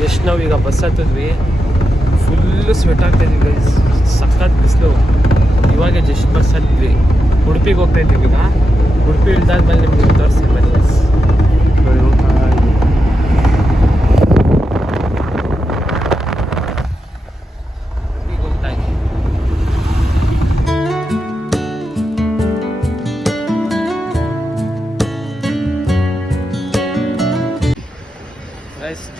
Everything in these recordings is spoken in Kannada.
ಜಸ್ಟ್ ನಾವೀಗ ಬಸ್ ಹತ್ತಿದ್ವಿ. ಫುಲ್ಲು ಸ್ವೆಟ್ ಆಗ್ತಾಯಿದ್ವಿ ಗೈಸ್, ಸಖತ್ ಬಿಸಿಲು. ಇವಾಗ ಜಸ್ಟ್ ಬಸ್ ಹತ್ತಿದ್ವಿ, ಉಡುಪಿಗೆ ಹೋಗ್ತಾಯಿದ್ವಿ. ಈಗ ಉಡುಪಿ ಇಳ್ದಾದ್ಮೇಲೆ ನಿಮ್ಗೆ ತೋರಿಸ್ತೀನಿ ಬನ್ನಿ ಗೈಸ್.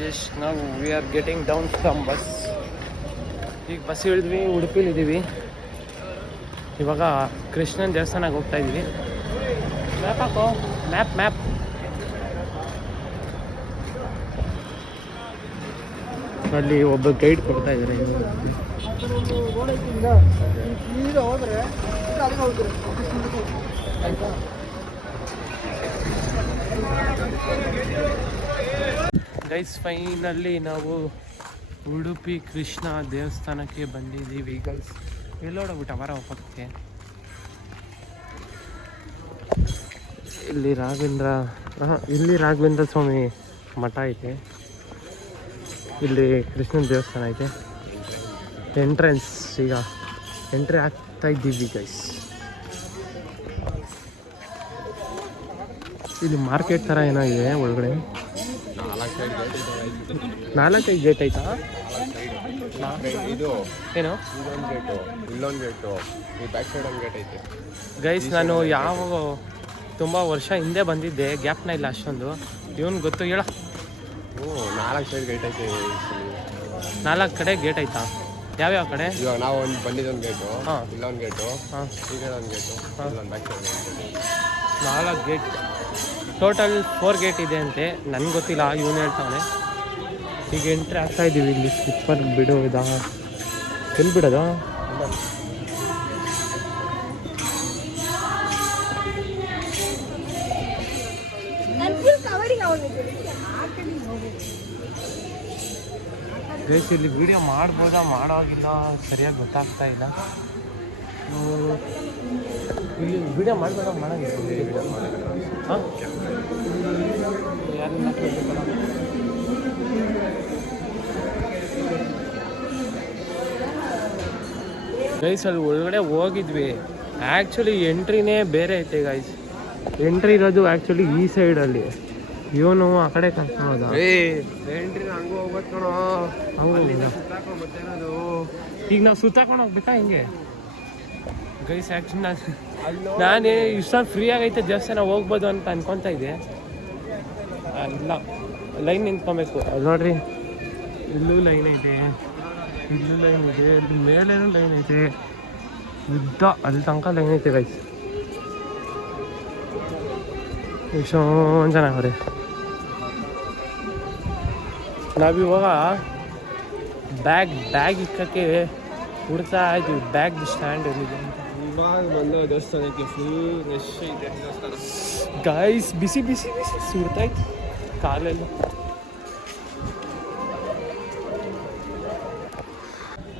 ಜಸ್ಟ್ ನಾವು we are getting down from bus. ಈಗ ಬಸ್ ಇಳಿದ್ವಿ, ಉಡುಪಿಲಿದ್ದೀವಿ. ಇವಾಗ ಕೃಷ್ಣನ ದೇವಸ್ಥಾನಕ್ಕೆ ಹೋಗ್ತಾ ಇದ್ದೀವಿ. ಮ್ಯಾಪ್ ಹಾಕೋ, ಮ್ಯಾಪ್ ಅಲ್ಲಿ ಒಬ್ಬ ಗೈಡ್ ಕೊಡ್ತಾ ಇದ್ದಾರೆ. ಗೈಸ್ ಫೈನಲ್ಲಿ ನಾವು ಉಡುಪಿ ಕೃಷ್ಣ ದೇವಸ್ಥಾನಕ್ಕೆ ಬಂದಿದ್ದೀವಿ ಗೈಸ್. ಎಲ್ಲೋಡಬಿಟ್ಟ ಮರ ಪಕ್ಕಕ್ಕೆ. ಇಲ್ಲಿ ರಾಘವೇಂದ್ರ ಸ್ವಾಮಿ ಮಠ ಐತೆ. ಇಲ್ಲಿ ಕೃಷ್ಣನ ದೇವಸ್ಥಾನ ಐತೆ. ಎಂಟ್ರೆನ್ಸ್ ಈಗ ಎಂಟ್ರಿ ಆಗ್ತಾ ಇದ್ದೀವಿ ಗೈಸ್. ಇಲ್ಲಿ ಮಾರ್ಕೆಟ್ ಥರ ಏನಾಗಿದೆ ಒಳಗಡೆ. 4-5 ಗೇಟ್ ಐತಾ? ಇದು ಏನು ಇಲ್ಲೊಂದು ಗೇಟು, ಈ ಬ್ಯಾಕ್ ಸೈಡ್ ಒಂದು ಗೇಟ್ ಐತೆ ಗೈಸ್. ನಾನು ಯಾವ ತುಂಬ ವರ್ಷ ಹಿಂದೆ ಬಂದಿದ್ದೆ, ಗ್ಯಾಪ್ನ ಇಲ್ಲ ಅಷ್ಟೊಂದು. ಇವನು ಗೊತ್ತು ಹೇಳ. 4 ಸೈಡ್ ಗೇಟ್ ಐತೆ. 4 ಕಡೆ ಗೇಟ್ ಐತಾ? ಯಾವ್ಯಾವ ಕಡೆ? ಇವಾಗ ನಾವು ಒಂದು ಬಂದಿದ್ದೊಂದು ಗೇಟು, ಹಾಂ, ಇಲ್ಲೊಂದು ಗೇಟು, ಹಾಂ, ಈ ಕಡೆ ಒಂದು ಗೇಟು, ಇಲ್ಲೊಂದು ಬ್ಯಾಕ್ ಸೈಡ್ ಒಂದು ಗೇಟು. 4 ಗೇಟ್, ಟೋಟಲ್ 4 ಗೇಟ್ ಇದೆ ಅಂತೆ. ನನಗೆ ಗೊತ್ತಿಲ್ಲ, ಇವನು ಹೇಳ್ತಾನೆ. ಈಗ ಎಂಟ್ರಿ ಆಗ್ತಾ ಇದ್ದೀವಿ. ಇಲ್ಲಿ ಸ್ಲಿಪ್ಪರ್ ಬಿಡೋ ಇದ ಎಲ್ಲಿ ಬಿಡೋದು? ಗೈಸ್ ಇಲ್ಲಿ ವಿಡಿಯೋ ಮಾಡ್ಬೋದಾ ಮಾಡೋಗಿಲ್ಲ ಸರಿಯಾಗಿ ಗೊತ್ತಾಗ್ತಾ ಇಲ್ಲ. ಇಲ್ಲಿ ವಿಡಿಯೋ ಮಾಡ್ಬೋದಾ ಮಾಡೋಂಗಿಲ್ಲ? ಹಾಂ, ಯಾರನ್ನ ಕೇಳಬೇಕಲ್ಲ. ಗೈಸ್ ಅಲ್ಲಿ ಒಳಗಡೆ ಹೋಗಿದ್ವಿ. ಆ್ಯಕ್ಚುಲಿ ಎಂಟ್ರಿನೇ ಬೇರೆ ಐತೆ ಗೈಸ್. ಎಂಟ್ರಿ ಇರೋದು ಆ್ಯಕ್ಚುಲಿ ಈ ಸೈಡಲ್ಲಿ. ಇವನು ಆ ಕಡೆ ಕರ್ಕೊಳ್ಳೋದ. ಎಂಟ್ರಿನ ಹಂಗೆ ಹೋಗ್ಬೇಕು ಕಣೋ. ಈಗ ನಾವು ಸುತ್ತಾಕೊಂಡು ಹೋಗ್ಬೇಕಾ ಹಿಂಗೆ ಗೈಸ್? ಆ್ಯಕ್ಚುಲಿ ನಾನು ಇಷ್ಟೊಂದು ಫ್ರೀ ಆಗೈತೆ ದೇವಸ್ಥಾನ ಹೋಗ್ಬೋದು ಅಂತ ಅನ್ಕೊತಾ ಇದ್ದೆ. ಇಲ್ಲ, ಲೈನ್ ನಿಂತ್ಕೊಬೇಕು. ಅಲ್ಲಿ ನೋಡ್ರಿ, ಇಲ್ಲೂ ಲೈನ್ ಐತೆ, ಇಲ್ಲೂ ಲೈನ್ ಇದೆ, ಇಲ್ಲಿ ಮೇಲೇನೂ ಲೈನ್ ಐತೆ, ಉದ್ದ ಅಲ್ಲಿ ತನಕ ಲೈನ್ ಐತೆ ಗೈಸ್. ಎಷ್ಟೊಂದು ಜನ ಅವರೇ. ನಾವಿವಾಗ ಬ್ಯಾಗ್ ಇಕ್ಕಕ್ಕೆ ಹುಡ್ತಾ ಇದ್ವಿ. ಬ್ಯಾಗ್ ಸ್ಟ್ಯಾಂಡ್ ಎಲ್ಲಿದೆ ಅಂತ. ಇವಾಗ ಬಂದು ದೇವಸ್ಥಾನಕ್ಕೆ ಫುಲ್ ರಶ್ ಇದೆ ದೇವಸ್ಥಾನ ಗೈಸ್. ಬಿಸಿ ಸುಡ್ತಾಯ್ತು ಕಾಲೆಲ್ಲ.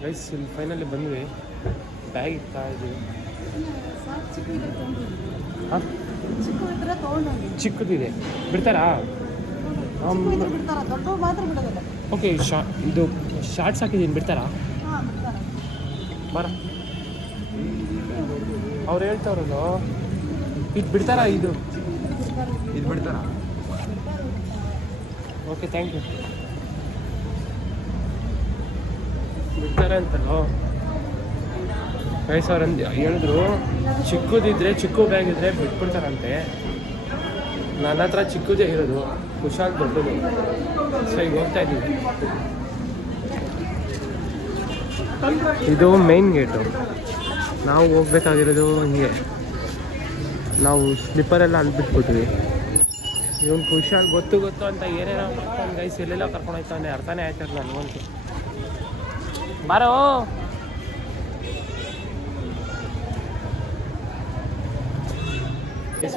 ಗೈಸ್ ಇಲ್ಲಿ ಫೈನಲಿ ಬಂದ್ವಿ. ಬ್ಯಾಗ್ ಇಕ್ತಾ ಇದ್ದೀವಿ. ಹಾಂ, ಚಿಕ್ಕದಿದೆ, ಬಿಡ್ತಾರಾ? ಓಕೆ, ಇದು ಶಾರ್ಟ್ಸ್ ಹಾಕಿದ್ದೀನಿ, ಬಿಡ್ತಾರಾ? ಬರ, ಅವ್ರು ಹೇಳ್ತಾವ್ರಲ್ಲ, ಇದು ಬಿಡ್ತಾರಾ? ಇದು ಬಿಡ್ತಾರಾ? Okay, thank you. ಬಿಡ್ತಾರೆ ಅಂತಲ್ಲೋ ಗೈಸ್. ಅವ್ರು ಹೇಳಿದ್ರು ಚಿಕ್ಕದಿದ್ರೆ, ಚಿಕ್ಕ ಬ್ಯಾಗ್ ಇದ್ದರೆ ಬಿಟ್ಬಿಡ್ತಾರಂತೆ. ನನ್ನ ಹತ್ರ ಚಿಕ್ಕದೇ ಇರೋದು, ಕುಶಾಲ್ ದೊಡ್ಡದು. ಸೊ ಈಗ ಹೋಗ್ತಾ ಇದ್ದೀವಿ. ಇದು ಮೇನ್ ಗೇಟು. ನಾವು ಹೋಗ್ಬೇಕಾಗಿರೋದು ಹಿಂಗೆ. ನಾವು ಸ್ಲಿಪ್ಪರೆಲ್ಲ ಅಲ್ಲಿ ಬಿಟ್ಬಿಟ್ವಿ. ಇವನು ಕುಶಾಲ್ ಗೊತ್ತು ಅಂತ ಏನೇನೋ ಮಾಡ್ಕೊಂಡು ಗೈಸ್ ಎಲ್ಲೆಲ್ಲ ಕರ್ಕೊಂಡು ಹೋಗ್ತಾನೆ. ಅರ್ಥನೇ ಆಯ್ತಲ್ಲ ನನಗಂತೂ. ಬಾರೋ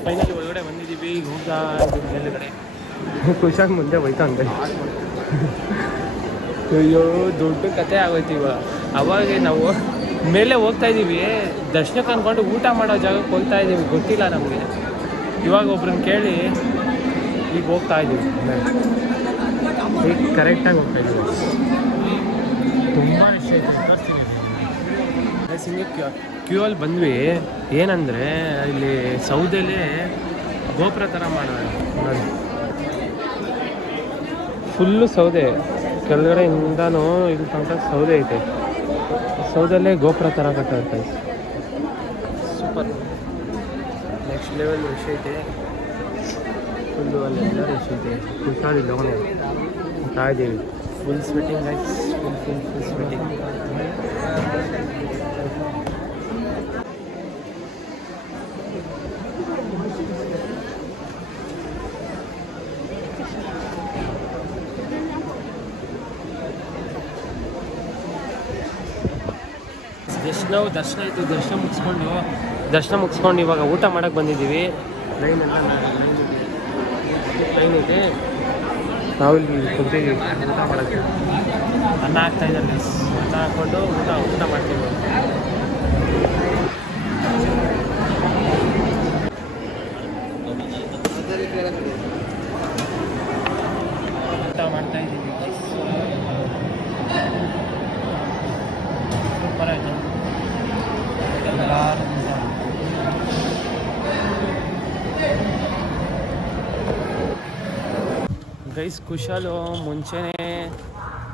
ಫೈನಲಿ ಒಳಗಡೆ ಬಂದಿದ್ದೀವಿ. ಈಗ ಹೋಗ್ತಾ ಮೇಲೆಗಡೆ. ಕುಶಾಲ್ ಮುಂದೆ ಹೋಯ್ತಾನೆ. ಅಯ್ಯೋ, ದೊಡ್ಡ ಕತೆ ಆಗೋಯ್ತು ಇವಾಗ. ಅವಾಗ ನಾವು ಮೇಲೆ ಹೋಗ್ತಾ ಇದ್ದೀವಿ, ದರ್ಶನಕ್ಕೆ ಅಂದ್ಕೊಂಡು ಊಟ ಮಾಡೋ ಜಾಗಕ್ಕೆ ಹೋಗ್ತಾ ಇದ್ದೀವಿ. ಗೊತ್ತಿಲ್ಲ ನಮಗೆ. ಇವಾಗ ಒಬ್ರನ್ನ ಕೇಳಿ ಈಗ ಹೋಗ್ತಾ ಇದ್ದೀವಿ. ಈ ಕರೆಕ್ಟಾಗಿ ಹೋಗ್ತಾ ಇದ್ದೀವಿ. ತುಂಬ ರಶ್ ಆಯಿತು, ತೋರಿಸ್ತೀನಿ. ಹಿಂಗೆ ಕ್ಯೂ ಅಲ್ಲಿ ಬಂದ್ವಿ. ಏನಂದರೆ ಇಲ್ಲಿ ಸೌದೆಲೇ ಗೋಪುರ ಥರ ಮಾಡೋಣ ನೋಡಿ, ಫುಲ್ಲು ಸೌದೆ, ಕೆಳಗಡೆಯಿಂದನೂ ಇಲ್ಲಿ ತನಕ ಸೌದೆ ಐತೆ. ಸೌದೆಲ್ಲೇ ಗೋಪುರ ಥರ ಕಟ್ಟಿರ್ತಾರೆ. ಸೂಪರ್, ನೆಕ್ಸ್ಟ್ ಲೆವೆಲ್ ರಶ್ ಐತೆ ಫುಲ್ಲು. ಅಲ್ಲೆಲ್ಲ ರಶ್ ಐತೆ. ಕುಶಾಲಿ ಲೋನೆ ಹೋಗ್ತಾ ಇದ್ದೀವಿ. Full sweating guys, full sweating. ನಾವು ದರ್ಶನ ಆಯಿತು. ದರ್ಶನ ಮುಗಿಸ್ಕೊಂಡು ಇವಾಗ ಊಟ ಮಾಡೋಕ್ಕೆ ಬಂದಿದ್ದೀವಿ. ಲೈನ್ ಇದೆ. ನಾವಿಲ್ಲಿ ಕುಂತಿದ್ದೀವಿ ಊಟ ಮಾಡೋಕ್ಕೆ. ಅನ್ನ ಹಾಕ್ತಾಯಿದ್ದಾರೆ ಗೈಸ್. ಅನ್ನ ಹಾಕ್ಕೊಂಡು ಊಟ ಮಾಡ್ತೀವಿ. ಊಟ ಮಾಡ್ತಾಯಿದ್ದೀವಿ. ಸೂಪರ್ ಆಯಿತು. ಗೈಸ್, ಕುಶಾಲು ಮುಂಚೆನೇ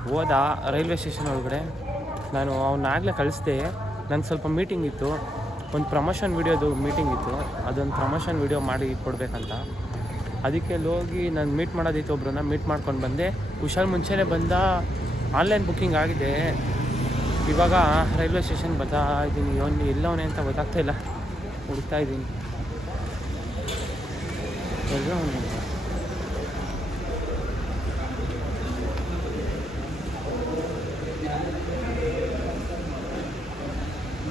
ಹೋದ ರೈಲ್ವೆ ಸ್ಟೇಷನ್ ಒಳಗಡೆ. ನಾನು ಅವನ್ನಾಗಲೇ ಕಳಿಸ್ದೆ. ನನಗೆ ಸ್ವಲ್ಪ ಮೀಟಿಂಗ್ ಇತ್ತು, ಒಂದು ಪ್ರಮೋಷನ್ ವೀಡಿಯೋದು ಮೀಟಿಂಗ್ ಇತ್ತು. ಅದೊಂದು ಪ್ರಮೋಷನ್ ವೀಡಿಯೋ ಮಾಡಿ ಕೊಡಬೇಕಂತ. ಅದಕ್ಕೆ ಹೋಗಿ ನಾನು ಮೀಟ್ ಮಾಡೋದಿತ್ತು, ಒಬ್ರನ್ನ ಮೀಟ್ ಮಾಡ್ಕೊಂಡು ಬಂದೆ. ಕುಶಾಲ್ ಮುಂಚೆನೇ ಬಂದ. ಆನ್ಲೈನ್ ಬುಕ್ಕಿಂಗ್ ಆಗಿದೆ. ಇವಾಗ ರೈಲ್ವೆ ಸ್ಟೇಷನ್ ಬರ್ತಾ ಇದ್ದೀನಿ. ಇವನು ಎಲ್ಲವನೇ ಅಂತ ಗೊತ್ತಾಗ್ತಾ ಇಲ್ಲ, ಹುಡುಕ್ತಾ ಇದ್ದೀನಿ.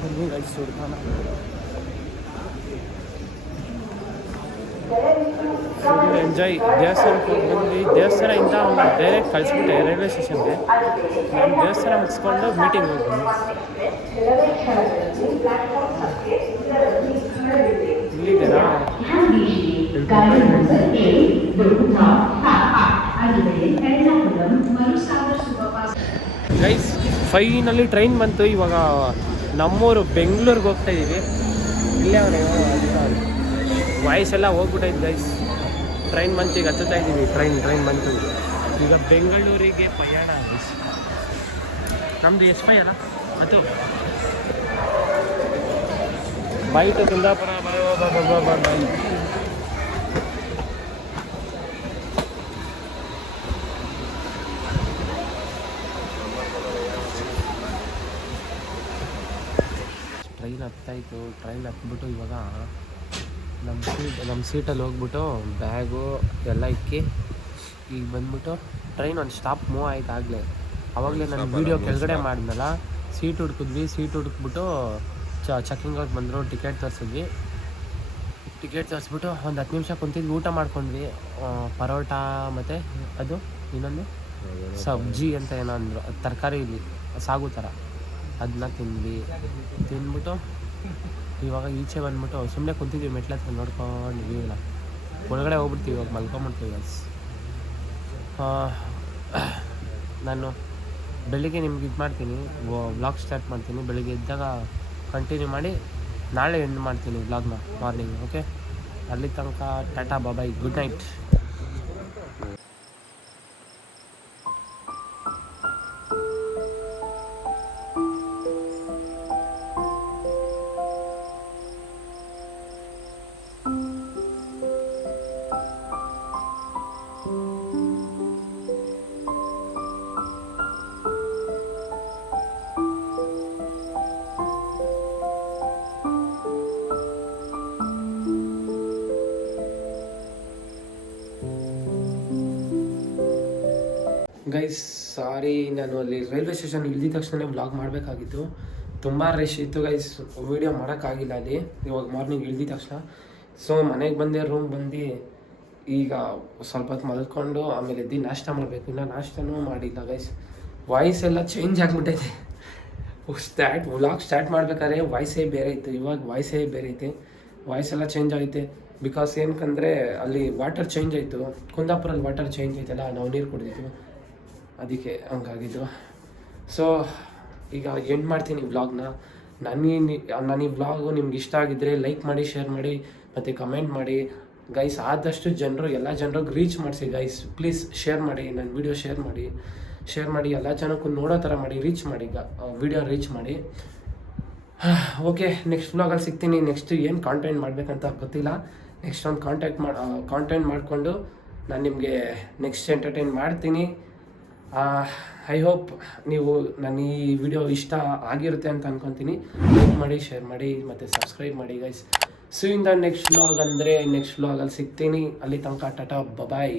ಬನ್ನಿ ಗೈಸ್, ಹುಡುಕಾನ. Full enjoy. ದೇವಸ್ಥಾನಕ್ಕೆ ಹೋಗಿ ಬಂದು ದೇವಸ್ಥಾನದಿಂದ ಅವ್ನು ಡೈರೆಕ್ಟ್ ಕಳಿಸ್ಬಿಟ್ಟೆ ರೈಲ್ವೆ ಸ್ಟೇಷನ್ಗೆ. ನಾನು ದೇವಸ್ಥಾನ ಮುಗಿಸ್ಕೊಂಡು ಮೀಟಿಂಗ್ ಹೋಗ್ತೀನಿ. ಇಲ್ಲಿದ್ದೀರಾ? ಗೈಸ್, ಫೈನಲಿ ಟ್ರೈನ್ ಬಂತು. ಇವಾಗ ನಮ್ಮೂರು ಬೆಂಗಳೂರಿಗೆ ಹೋಗ್ತಾ ಇದ್ದೀವಿ. ಇಲ್ಲೇ ಅವನೇ ವಾಯ್ಸ್ ಎಲ್ಲ ಹೋಗ್ಬಿಟ್ಟೈತೆ ಗೈಸ್. ಟ್ರೈನ್ ಬಂತು, ಈಗ ಹತ್ತುತ್ತಾ ಇದ್ದೀವಿ. ಟ್ರೈನ್ ಬಂತು. ಈಗ ಬೆಂಗಳೂರಿಗೆ ಪಯಣ ಗೈಸ್. ನಮ್ಮದು ಎಷ್ಟು ಪಯಣ? ಮತ್ತು bye to Kundapura. Bye. Train ಹತ್ತಾಯಿತು. ಟ್ರೈನ್ ಹತ್ಬಿಟ್ಟು ಇವಾಗ ನಮ್ಮ ಸೀಟಲ್ಲಿ ಹೋಗ್ಬಿಟ್ಟು ಬ್ಯಾಗು ಎಲ್ಲ ಇಕ್ಕಿ ಈಗ ಬಂದ್ಬಿಟ್ಟು ಟ್ರೈನ್ ಒಂದು ಸ್ಟಾಪ್ ಮೂವ್ ಆಯ್ತು ಆಗಲೇ. ಆವಾಗಲೇ ನಾನು ವೀಡಿಯೋ ಕೆಳಗಡೆ ಮಾಡಿದ್ನಲ್ಲ, ಸೀಟ್ ಹುಡುಕ್ಬಿಟ್ಟು ಚೆಕಿಂಗ್ ಔಟ್ ಬಂದರು. ಟಿಕೆಟ್ ತರಿಸ್ಬಿಟ್ಟು ಒಂದು 10 ನಿಮಿಷ ಕುಂತಿದ್ವಿ. ಊಟ ಮಾಡ್ಕೊಂಡ್ವಿ. ಪರೋಟ ಮತ್ತು ಅದು ಇನ್ನೊಂದು ಸಬ್ಜಿ ಅಂತ ಏನೋ ಅಂದರು, ತರಕಾರಿ ಇಲ್ಲಿ ಸಾಗು ಥರ, ಅದನ್ನ ತಿಂದ್ಬಿಟ್ಟು ಇವಾಗ ಈಚೆ ಬಂದ್ಬಿಟ್ಟು ಸುಮ್ಮನೆ ಕುಂತಿದ್ವಿ. ಮೆಟ್ಲ ಹತ್ರ ನೋಡ್ಕೊಂಡು ಇಲ್ಲ ಒಳಗಡೆ ಹೋಗ್ಬಿಡ್ತೀವಿ. ಇವಾಗ ಮಲ್ಕೊಂಬಿಡ್ತೀವಿ ಗೈಸ್. ನಾನು ಬೆಳಿಗ್ಗೆ ನಿಮ್ಗೆ ಇದು ಮಾಡ್ತೀನಿ, ವ್ಲಾಗ್ ಸ್ಟಾರ್ಟ್ ಮಾಡ್ತೀನಿ. ಬೆಳಿಗ್ಗೆ ಎದ್ದಾಗ ಕಂಟಿನ್ಯೂ ಮಾಡಿ ನಾಳೆ ಎಂಡ್ ಮಾಡ್ತೀನಿ ವ್ಲಾಗ್ನ ಮಾರ್ನಿಂಗ್. ಓಕೆ, ಅಲ್ಲಿ ತನಕ ಟಾಟಾ ಬಾಯ್, ಗುಡ್ ನೈಟ್. ಗೈಸ್ ಸಾರಿ, ನಾನು ಅಲ್ಲಿ ರೈಲ್ವೆ ಸ್ಟೇಷನ್ ಇಳಿದ ತಕ್ಷಣ ವ್ಲಾಗ್ ಮಾಡಬೇಕಾಗಿತ್ತು. ತುಂಬ ರಶ್ ಇತ್ತು ಗೈಸ್, ವೀಡಿಯೋ ಮಾಡೋಕ್ಕಾಗಿಲ್ಲ ಅಲ್ಲಿ ಇವಾಗ ಮಾರ್ನಿಂಗ್ ಇಳಿದ ತಕ್ಷಣ. ಸೊ ಮನೆಗೆ ಬಂದೆ, ರೂಮ್ ಬಂದು ಈಗ ಸ್ವಲ್ಪ ಹೊತ್ತು ಮಲ್ಕೊಂಡು ಆಮೇಲೆ ಎದ್ದು ನಾಷ್ಟ ಮಾಡಬೇಕು. ಇಲ್ಲ ನಾಷ್ಟನೂ ಮಾಡಿಲ್ಲ ಗೈಸ್. ವಾಯ್ಸ್ ಎಲ್ಲ ಚೇಂಜ್ ಆಗಿಬಿಟ್ಟೈತೆ. ವ್ಲಾಗ್ ಸ್ಟಾರ್ಟ್ ಮಾಡ್ಬೇಕಾದ್ರೆ ವಾಯ್ಸೇ ಬೇರೆ ಇತ್ತು, ಇವಾಗ ವಾಯ್ಸೇ ಬೇರೆ ಐತೆ. ವಾಯ್ಸ್ ಎಲ್ಲ ಚೇಂಜ್ ಆಗೈತೆ. ಬಿಕಾಸ್ ಏನಕ್ಕಂದರೆ ಅಲ್ಲಿ ವಾಟರ್ ಚೇಂಜ್ ಆಯಿತು. ಕುಂದಾಪುರಲ್ಲಿ ವಾಟರ್ ಚೇಂಜ್ ಐತಲ್ಲ, ನಾವು ನೀರು ಕುಡಿದಿತ್ತು. ಅದಕ್ಕೆ ಹಂಗಾಗಿದ್ದು. ಸೊ ಈಗ ಎಂಡ್ ಮಾಡ್ತೀನಿ ವ್ಲಾಗ್ನ. ನಾನು ಈ ವ್ಲಾಗು ನಿಮ್ಗೆ ಇಷ್ಟ ಆಗಿದ್ದರೆ ಲೈಕ್ ಮಾಡಿ, ಶೇರ್ ಮಾಡಿ ಮತ್ತು ಕಮೆಂಟ್ ಮಾಡಿ ಗೈಸ್. ಆದಷ್ಟು ಎಲ್ಲ ಜನರಿಗೆ ರೀಚ್ ಮಾಡಿಸಿ ಗೈಸ್. ಪ್ಲೀಸ್ ಶೇರ್ ಮಾಡಿ, ನನ್ನ ವೀಡಿಯೋ ಶೇರ್ ಮಾಡಿ ಎಲ್ಲ ಜನಕ್ಕೂ ನೋಡೋ ಥರ ಮಾಡಿ, ರೀಚ್ ಮಾಡಿ, ವೀಡಿಯೋ ರೀಚ್ ಮಾಡಿ. ಓಕೆ, ನೆಕ್ಸ್ಟ್ ವ್ಲಾಗಲ್ಲಿ ಸಿಗ್ತೀನಿ. ನೆಕ್ಸ್ಟ್ ಏನು ಕಾಂಟೆಂಟ್ ಮಾಡಬೇಕಂತ ಗೊತ್ತಿಲ್ಲ. ನೆಕ್ಸ್ಟ್ ಒಂದು ಕಾಂಟೆಂಟ್ ಮಾಡಿಕೊಂಡು ನಾನು ನಿಮಗೆ ನೆಕ್ಸ್ಟ್ ಎಂಟರ್ಟೈನ್ ಮಾಡ್ತೀನಿ. ಐ ಹೋಪ್ ನೀವು ನನ್ನ ಈ ವಿಡಿಯೋ ಇಷ್ಟ ಆಗಿರುತ್ತೆ ಅಂತ ಅಂದ್ಕೊತೀನಿ. ಲೈಕ್ ಮಾಡಿ, ಶೇರ್ ಮಾಡಿ ಮತ್ತು ಸಬ್ಸ್ಕ್ರೈಬ್ ಮಾಡಿ guys. So in the next vlog ಅಂದರೆ ನೆಕ್ಸ್ಟ್ ವ್ಲಾಗಲ್ಲಿ ಸಿಗ್ತೀನಿ. ಅಲ್ಲಿ ತನಕ ಟಾಟಾ ಬಾಯ್.